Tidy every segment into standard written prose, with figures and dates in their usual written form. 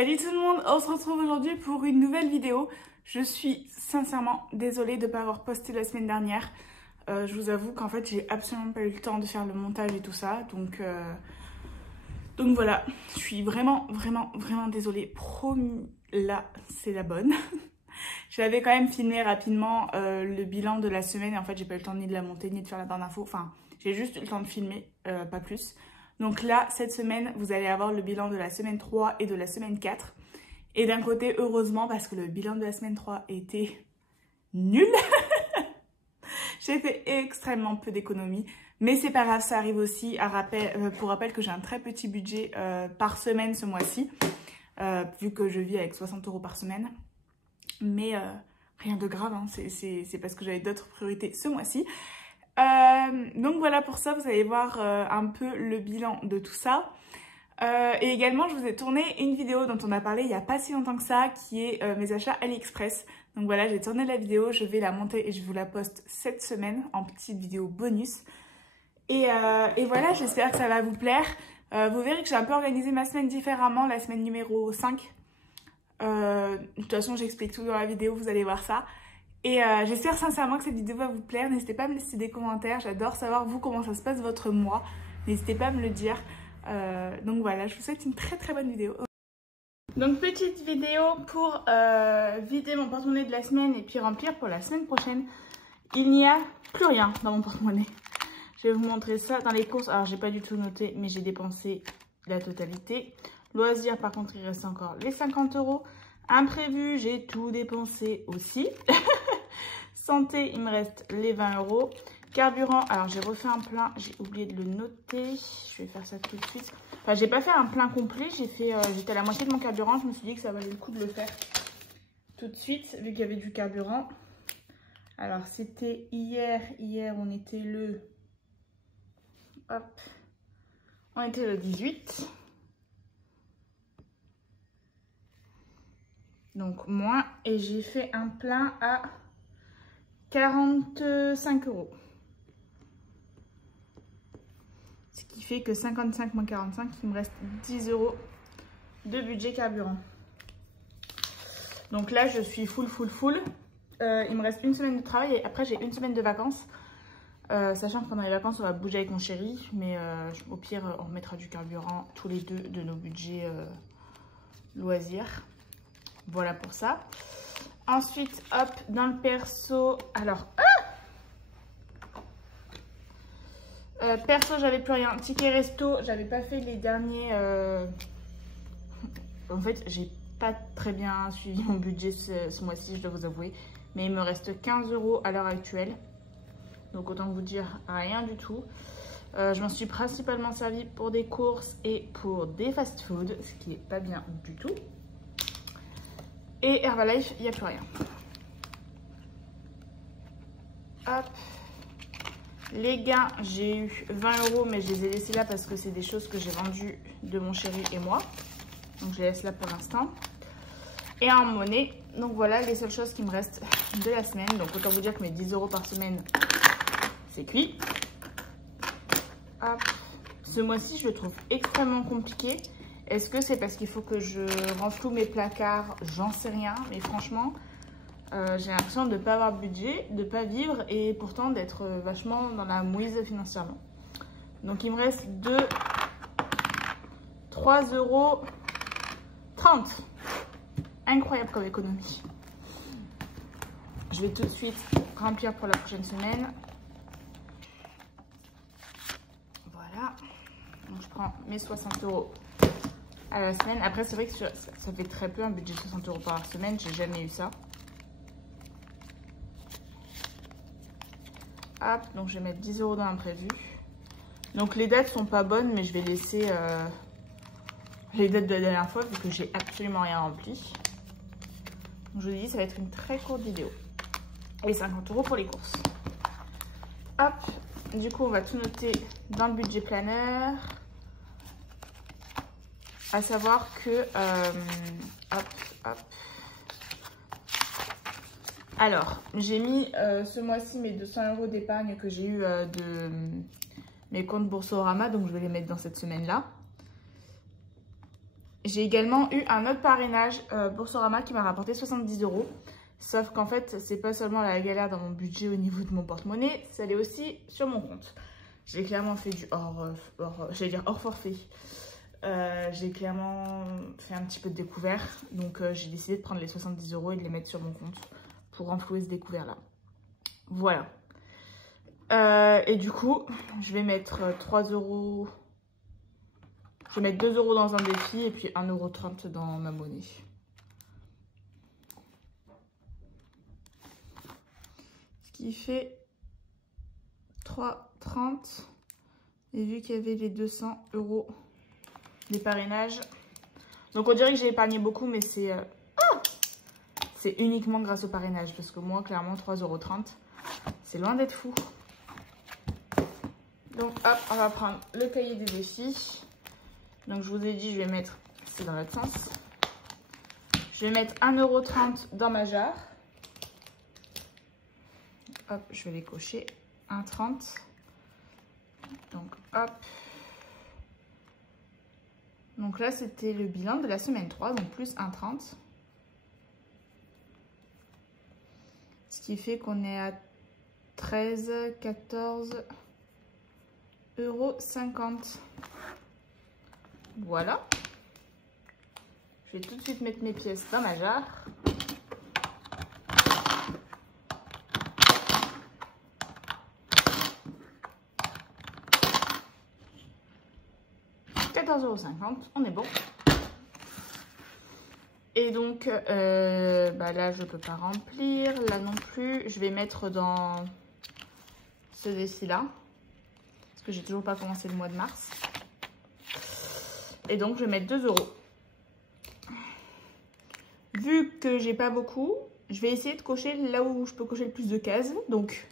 Salut tout le monde, on se retrouve aujourd'hui pour une nouvelle vidéo. Je suis sincèrement désolée de ne pas avoir posté la semaine dernière. Je vous avoue qu'en fait j'ai absolument pas eu le temps de faire le montage et tout ça. Donc voilà, je suis vraiment désolée. Promis, là c'est la bonne. J'avais quand même filmé rapidement le bilan de la semaine et en fait j'ai pas eu le temps ni de la monter ni de faire la barre d'infos. Enfin, j'ai juste eu le temps de filmer, pas plus. Donc là, cette semaine, vous allez avoir le bilan de la semaine 3 et de la semaine 4. Et d'un côté, heureusement, parce que le bilan de la semaine 3 était nul. J'ai fait extrêmement peu d'économies. Mais c'est pas grave, ça arrive aussi. Pour rappel que j'ai un très petit budget par semaine ce mois-ci. Vu que je vis avec 60 € par semaine. Mais rien de grave, hein. C'est parce que j'avais d'autres priorités ce mois-ci. Donc voilà, pour ça vous allez voir un peu le bilan de tout ça. Et également je vous ai tourné une vidéo dont on a parlé il n'y a pas si longtemps que ça, qui est mes achats AliExpress. Donc voilà, j'ai tourné la vidéo, je vais la monter et je vous la poste cette semaine en petite vidéo bonus. Et voilà, j'espère que ça va vous plaire. Vous verrez que j'ai un peu organisé ma semaine différemment, la semaine numéro 5. De toute façon j'explique tout dans la vidéo, vous allez voir ça. Et j'espère sincèrement que cette vidéo va vous plaire. N'hésitez pas à me laisser des commentaires. J'adore savoir vous comment ça se passe votre mois. N'hésitez pas à me le dire. Donc voilà, je vous souhaite une très bonne vidéo. Donc petite vidéo pour vider mon porte-monnaie de la semaine et puis remplir pour la semaine prochaine. Il n'y a plus rien dans mon porte-monnaie. Je vais vous montrer ça dans les courses. Alors j'ai pas du tout noté mais j'ai dépensé la totalité. Loisirs par contre il reste encore les 50 €. Imprévu, j'ai tout dépensé aussi. Santé, il me reste les 20 €. Carburant, alors j'ai refait un plein, j'ai oublié de le noter. Je vais faire ça tout de suite. Enfin, j'ai pas fait un plein complet, j'étais à la moitié de mon carburant. Je me suis dit que ça valait le coup de le faire tout de suite, vu qu'il y avait du carburant. Alors, c'était hier. Hier, on était le... Hop. On était le 18. Donc, moins. Et j'ai fait un plein à 45 €. Ce qui fait que 55 moins 45, il me reste 10 € de budget carburant. Donc là, je suis full. Il me reste une semaine de travail et après, j'ai une semaine de vacances. Sachant que pendant les vacances, on va bouger avec mon chéri. Mais au pire, on remettra du carburant tous les deux de nos budgets loisirs. Voilà pour ça. Ensuite, hop, dans le perso. Alors, perso, j'avais plus rien. Ticket resto, j'avais pas fait les derniers. En fait, j'ai pas très bien suivi mon budget ce mois-ci, je dois vous avouer. Mais il me reste 15 € à l'heure actuelle. Donc, autant vous dire rien du tout. Je m'en suis principalement servi pour des courses et pour des fast-food, ce qui est pas bien du tout. Et Herbalife, il n'y a plus rien. Hop. Les gains, j'ai eu 20 € mais je les ai laissés là parce que c'est des choses que j'ai vendues de mon chéri et moi. Donc je les laisse là pour l'instant. Et en monnaie, donc voilà les seules choses qui me restent de la semaine. Donc autant vous dire que mes 10 € par semaine, c'est cuit. Hop. Ce mois-ci, je le trouve extrêmement compliqué. Est-ce que c'est parce qu'il faut que je renfloue mes placards? J'en sais rien. Mais franchement, j'ai l'impression de ne pas avoir de budget, de ne pas vivre et pourtant d'être vachement dans la mouise financièrement. Donc il me reste 3,30 €. Incroyable comme économie. Je vais tout de suite remplir pour la prochaine semaine. Voilà. Donc je prends mes 60 € à la semaine. Après, c'est vrai que ça fait très peu un budget de 60 € par semaine. J'ai jamais eu ça. Hop, donc je vais mettre 10 € dans l'imprévu. Donc les dates sont pas bonnes, mais je vais laisser les dates de la dernière fois vu que j'ai absolument rien rempli. Donc je vous dis, ça va être une très courte vidéo. Et 50 € pour les courses. Hop, du coup, on va tout noter dans le budget planner. À savoir que... hop. Alors, j'ai mis ce mois-ci mes 200 € d'épargne que j'ai eu de mes comptes Boursorama. Donc, je vais les mettre dans cette semaine-là. J'ai également eu un autre parrainage Boursorama qui m'a rapporté 70 €. Sauf qu'en fait, c'est pas seulement la galère dans mon budget au niveau de mon porte-monnaie, ça l'est aussi sur mon compte. J'ai clairement fait du hors forfait. J'ai clairement fait un petit peu de découvert. Donc j'ai décidé de prendre les 70 € et de les mettre sur mon compte pour renflouer ce découvert-là. Voilà. Et du coup, je vais mettre 3 €. Je vais mettre 2 € dans un défi et puis 1,30 € dans ma monnaie. Ce qui fait 3,30 €. Et vu qu'il y avait les 200 € des parrainages. Donc on dirait que j'ai épargné beaucoup, mais c'est uniquement grâce au parrainage. Parce que moi, clairement, 3,30 €, c'est loin d'être fou. Donc hop, on va prendre le cahier des défis. Donc je vous ai dit, je vais mettre, c'est dans l'autre sens. Je vais mettre 1,30 € dans ma jarre. Hop, je vais les cocher. 1,30 €. Donc hop. Donc là, c'était le bilan de la semaine 3, donc plus 1,30 €. Ce qui fait qu'on est à 14,50 €. Voilà. Je vais tout de suite mettre mes pièces dans ma jarre. €14,50 €, on est bon. Et donc, là, je peux pas remplir. Là non plus. Je vais mettre dans ce défi-là. Parce que j'ai toujours pas commencé le mois de mars. Et donc, je vais mettre 2 €. Vu que j'ai pas beaucoup, je vais essayer de cocher là où je peux cocher le plus de cases. Donc,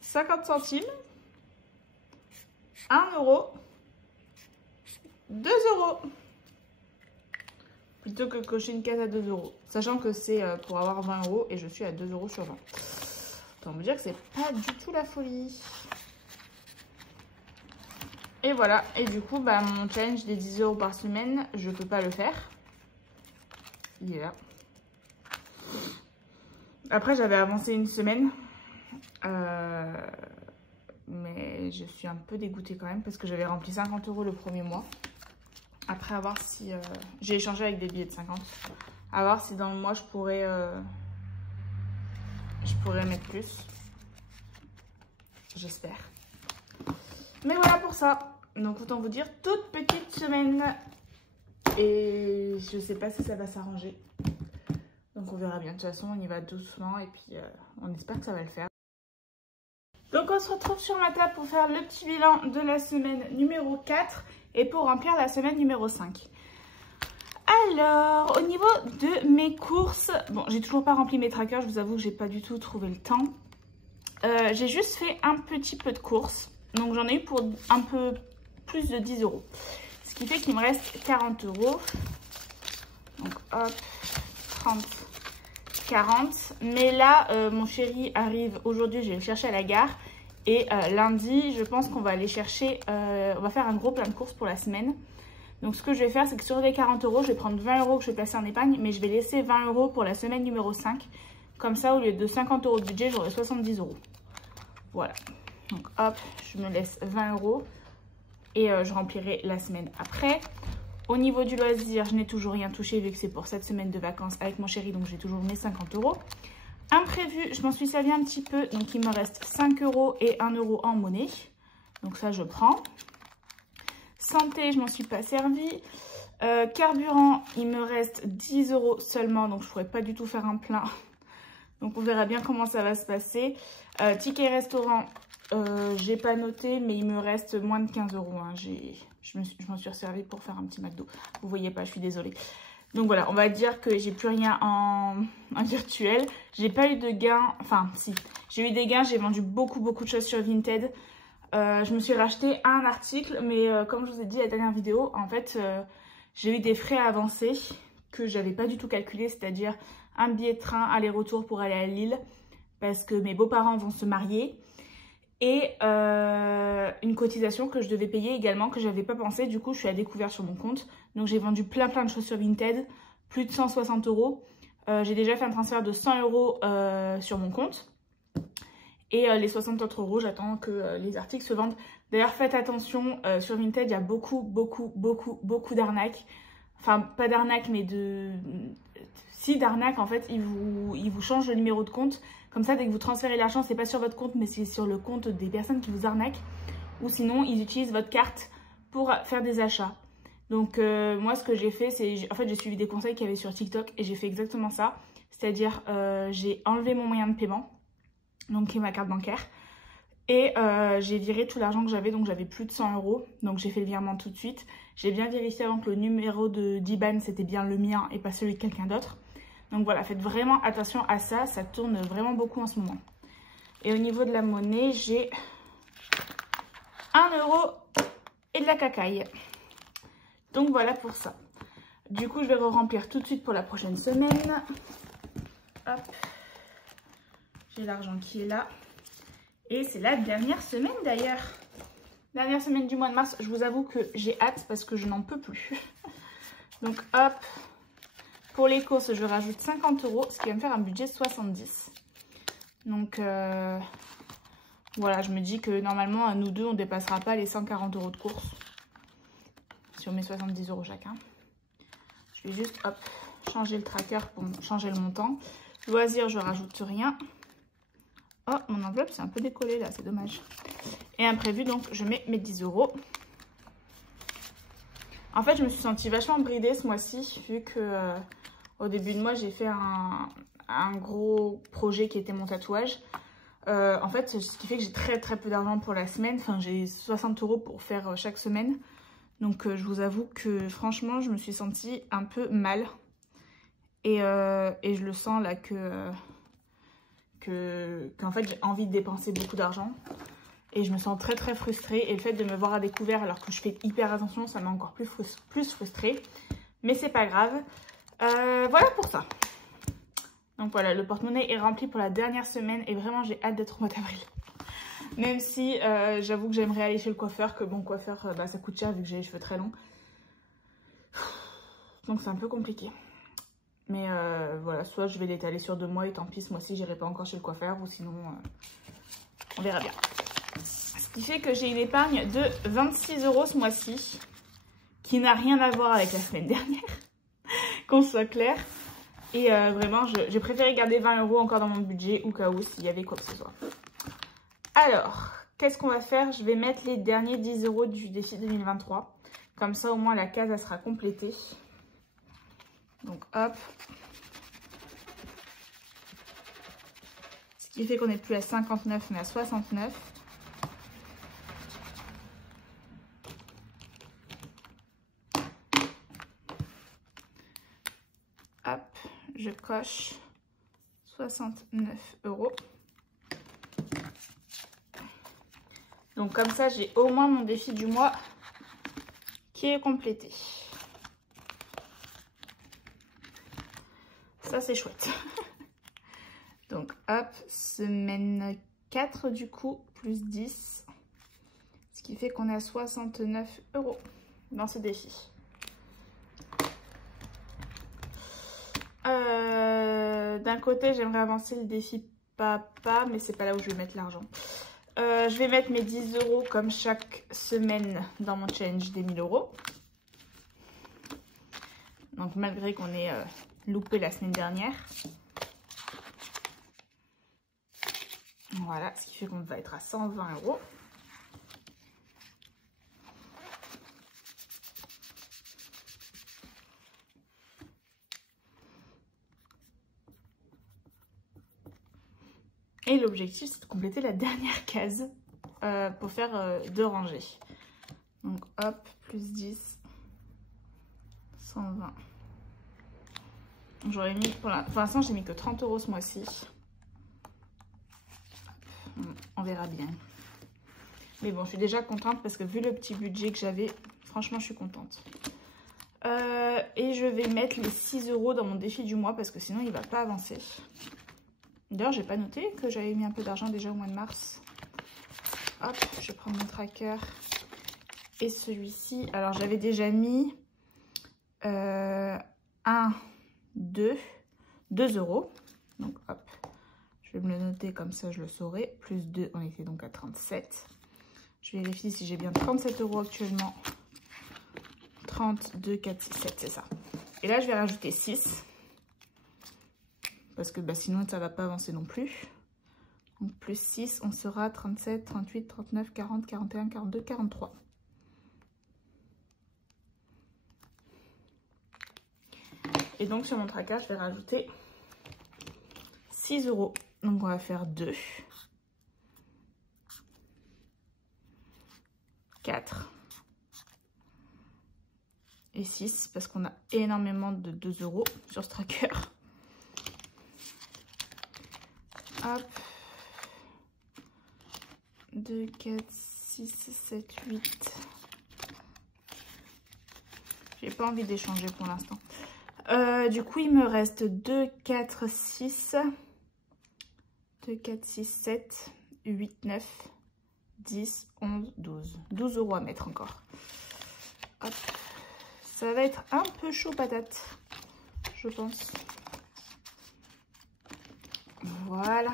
50 centimes, 1 €, 2 €. Plutôt que cocher une case à 2 €. Sachant que c'est pour avoir 20 € et je suis à 2 € sur 20. Autant me dire que c'est pas du tout la folie. Et voilà. Et du coup, mon challenge des 10 € par semaine, je peux pas le faire. Il est là. Après, j'avais avancé une semaine. Mais je suis un peu dégoûtée quand même parce que j'avais rempli 50 € le premier mois. Après, à voir si... j'ai échangé avec des billets de 50. À voir si dans le mois, je pourrais mettre plus. J'espère. Mais voilà pour ça. Donc, autant vous dire, toute petite semaine. Et je sais pas si ça va s'arranger. Donc, on verra bien. De toute façon, on y va doucement. Et puis, on espère que ça va le faire. Donc, on se retrouve sur ma table pour faire le petit bilan de la semaine numéro 4. Et pour remplir la semaine numéro 5. Alors, au niveau de mes courses, bon, j'ai toujours pas rempli mes trackers, je vous avoue que j'ai pas du tout trouvé le temps. J'ai juste fait un petit peu de courses, donc j'en ai eu pour un peu plus de 10 €. Ce qui fait qu'il me reste 40 €. Donc hop, 30, 40. Mais là, mon chéri arrive aujourd'hui, je vais le chercher à la gare. Et lundi, je pense qu'on va aller chercher, on va faire un gros plein de courses pour la semaine. Donc ce que je vais faire, c'est que sur les 40 €, je vais prendre 20 € que je vais placer en épargne, mais je vais laisser 20 € pour la semaine numéro 5. Comme ça, au lieu de 50 € de budget, j'aurai 70 €. Voilà. Donc hop, je me laisse 20 € et je remplirai la semaine après. Au niveau du loisir, je n'ai toujours rien touché vu que c'est pour cette semaine de vacances avec mon chéri, donc j'ai toujours mes 50 €. Imprévu, je m'en suis servi un petit peu, donc il me reste 5 € et 1 € en monnaie. Donc ça, je prends. Santé, je m'en suis pas servi. Carburant, il me reste 10 € seulement, donc je ne pourrais pas du tout faire un plein. Donc on verra bien comment ça va se passer. Ticket restaurant, j'ai pas noté, mais il me reste moins de 15 €. Hein. Je m'en suis servi pour faire un petit McDo. Vous voyez pas, je suis désolée. Donc voilà, on va dire que j'ai plus rien en virtuel. J'ai pas eu de gains. Enfin, si. J'ai eu des gains. J'ai vendu beaucoup de choses sur Vinted. Je me suis racheté un article. Mais comme je vous ai dit la dernière vidéo, en fait, j'ai eu des frais avancés que j'avais pas du tout calculé. C'est-à-dire un billet de train aller-retour pour aller à Lille. Parce que mes beaux-parents vont se marier. Et une cotisation que je devais payer également, que j'avais pas pensé. Du coup, je suis à découvert sur mon compte. Donc, j'ai vendu plein de choses sur Vinted, plus de 160 €. J'ai déjà fait un transfert de 100 € sur mon compte. Et les 60 autres €, j'attends que les articles se vendent. D'ailleurs, faites attention, sur Vinted, il y a beaucoup d'arnaques. Enfin, pas d'arnaques, mais si, d'arnaques, en fait, ils vous changent le numéro de compte. Comme ça, dès que vous transférez l'argent, c'est pas sur votre compte, mais c'est sur le compte des personnes qui vous arnaquent. Ou sinon, ils utilisent votre carte pour faire des achats. Donc, moi, ce que j'ai fait, c'est... En fait, j'ai suivi des conseils qu'il y avait sur TikTok et j'ai fait exactement ça. C'est-à-dire, j'ai enlevé mon moyen de paiement, donc qui est ma carte bancaire. Et j'ai viré tout l'argent que j'avais, donc j'avais plus de 100 €. Donc, j'ai fait le virement tout de suite. J'ai bien vérifié avant que le numéro d'IBAN, c'était bien le mien et pas celui de quelqu'un d'autre. Donc voilà, faites vraiment attention à ça, ça tourne vraiment beaucoup en ce moment. Et au niveau de la monnaie, j'ai 1 € et de la cacaille. Donc voilà pour ça. Du coup, je vais remplir tout de suite pour la prochaine semaine. Hop. J'ai l'argent qui est là. Et c'est la dernière semaine d'ailleurs. Dernière semaine du mois de mars. Je vous avoue que j'ai hâte parce que je n'en peux plus. Donc hop. Pour les courses, je rajoute 50 €, ce qui va me faire un budget de 70. Donc, voilà, je me dis que normalement, nous deux, on ne dépassera pas les 140 € de courses. Si on met 70 € chacun. Je vais juste, hop, changer le tracker pour changer le montant. Loisirs, je rajoute rien. Oh, mon enveloppe, c'est un peu décollé là, c'est dommage. Et imprévu, donc, je mets mes 10 €. En fait, je me suis sentie vachement bridée ce mois-ci, vu que... au début de mois, j'ai fait un gros projet qui était mon tatouage. En fait, ce qui fait que j'ai très peu d'argent pour la semaine. Enfin, j'ai 60 € pour faire chaque semaine. Donc, je vous avoue que franchement, je me suis sentie un peu mal. Et je le sens là qu'en fait, j'ai envie de dépenser beaucoup d'argent. Et je me sens très frustrée. Et le fait de me voir à découvert alors que je fais hyper attention, ça m'a encore plus frustrée. Mais c'est pas grave. Voilà pour ça. Donc voilà, le porte-monnaie est rempli pour la dernière semaine et vraiment j'ai hâte d'être au mois d'avril. Même si j'avoue que j'aimerais aller chez le coiffeur, que bon, coiffeur ça coûte cher vu que j'ai les cheveux très longs. Donc c'est un peu compliqué. Mais voilà, soit je vais l'étaler sur 2 mois et tant pis, ce mois-ci j'irai pas encore chez le coiffeur ou sinon on verra bien. Ce qui fait que j'ai une épargne de 26 € ce mois-ci, qui n'a rien à voir avec la semaine dernière. Qu'on soit clair. Et vraiment, j'ai préféré garder 20 € encore dans mon budget au cas où s'il y avait quoi que ce soit. Alors, qu'est-ce qu'on va faire? Je vais mettre les derniers 10 € du défi 2023. Comme ça, au moins, la case, elle sera complétée. Donc, hop. Ce qui fait qu'on n'est plus à 59, mais à 69. Hop, je coche 69 €. Donc comme ça, j'ai au moins mon défi du mois qui est complété. Ça, c'est chouette. Donc hop, semaine 4 du coup, plus 10. Ce qui fait qu'on est à 69 € dans ce défi. D'un côté, j'aimerais avancer le défi papa, mais c'est pas là où je vais mettre l'argent. Je vais mettre mes 10 € comme chaque semaine dans mon challenge des 1000 €. Donc malgré qu'on ait loupé la semaine dernière. Voilà, ce qui fait qu'on va être à 120 €. Et l'objectif, c'est de compléter la dernière case pour faire 2 rangées. Donc hop, plus 10, 120. J'aurais mis, pour l'instant, j'ai mis que 30 € ce mois-ci. On verra bien. Mais bon, je suis déjà contente parce que vu le petit budget que j'avais, franchement, je suis contente. Et je vais mettre les 6 € dans mon défi du mois parce que sinon, il ne va pas avancer. D'ailleurs, j'ai pas noté que j'avais mis un peu d'argent déjà au mois de mars. hop, je prends mon tracker et celui-ci. Alors j'avais déjà mis 2 euros. Donc hop, je vais me le noter comme ça je le saurai. Plus 2, on était donc à 37. Je vérifie si j'ai bien 37 euros actuellement. 32, 4, 6, 7, c'est ça. Et là je vais rajouter 6. Parce que bah, sinon ça ne va pas avancer non plus. Donc plus 6, on sera 37, 38, 39, 40, 41, 42, 43. Et donc sur mon tracker, je vais rajouter 6 euros. Donc on va faire 2, 4 et 6 parce qu'on a énormément de 2 euros sur ce tracker. Hop. 2, 4, 6, 7, 8. J'ai pas envie d'échanger pour l'instant. Du coup, il me reste 2, 4, 6. 2, 4, 6, 7, 8, 9, 10, 11, 12. 12 euros à mettre encore. Hop. Ça va être un peu chaud patate, je pense. Voilà.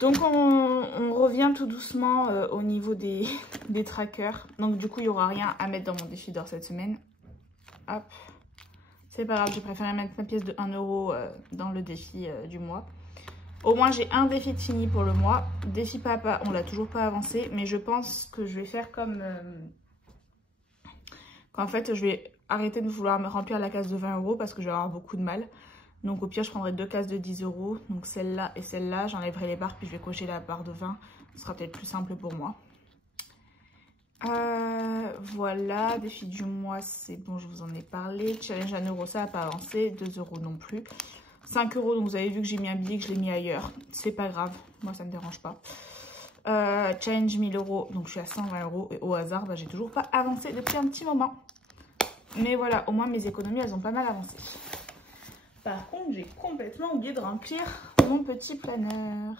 Donc on revient tout doucement au niveau des trackers. Donc du coup il n'y aura rien à mettre dans mon défi d'or cette semaine. Hop. C'est pas grave, j'ai préféré mettre ma pièce de 1 euro dans le défi du mois. Au moins j'ai un défi de fini pour le mois. Défi papa, on l'a toujours pas avancé. Mais je pense que je vais faire comme... qu'en fait je vais arrêter de vouloir me remplir la case de 20 euros parce que je vais avoir beaucoup de mal. Donc au pire, je prendrai 2 cases de 10 euros. Donc celle-là et celle-là. J'enlèverai les barres puis je vais cocher la barre de 20. Ce sera peut-être plus simple pour moi. Voilà. Défi du mois, c'est bon, je vous en ai parlé. Challenge 1 euro, ça n'a pas avancé. 2 euros non plus. 5 euros, donc vous avez vu que j'ai mis un billet, que je l'ai mis ailleurs. C'est pas grave. Moi, ça ne me dérange pas. Challenge 1000 euros. Donc je suis à 120 euros. Et au hasard, bah, j'ai toujours pas avancé depuis un petit moment. Mais voilà, au moins mes économies, elles ont pas mal avancé. Par contre, j'ai complètement oublié de remplir mon petit planeur.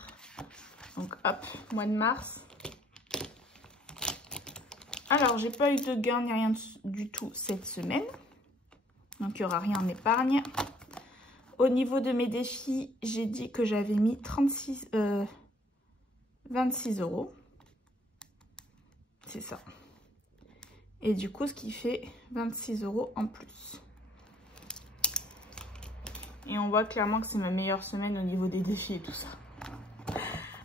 Donc hop, mois de mars. Alors, j'ai pas eu de gain ni rien du tout cette semaine. Donc, il n'y aura rien en épargne. Au niveau de mes défis, j'ai dit que j'avais mis 26 euros. C'est ça. Et du coup, ce qui fait 26 euros en plus. Et on voit clairement que c'est ma meilleure semaine au niveau des défis et tout ça.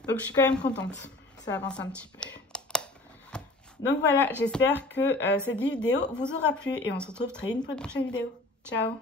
Donc je suis quand même contente. Ça avance un petit peu. Donc voilà, j'espère que cette vidéo vous aura plu. Et on se retrouve très vite pour une prochaine vidéo. Ciao!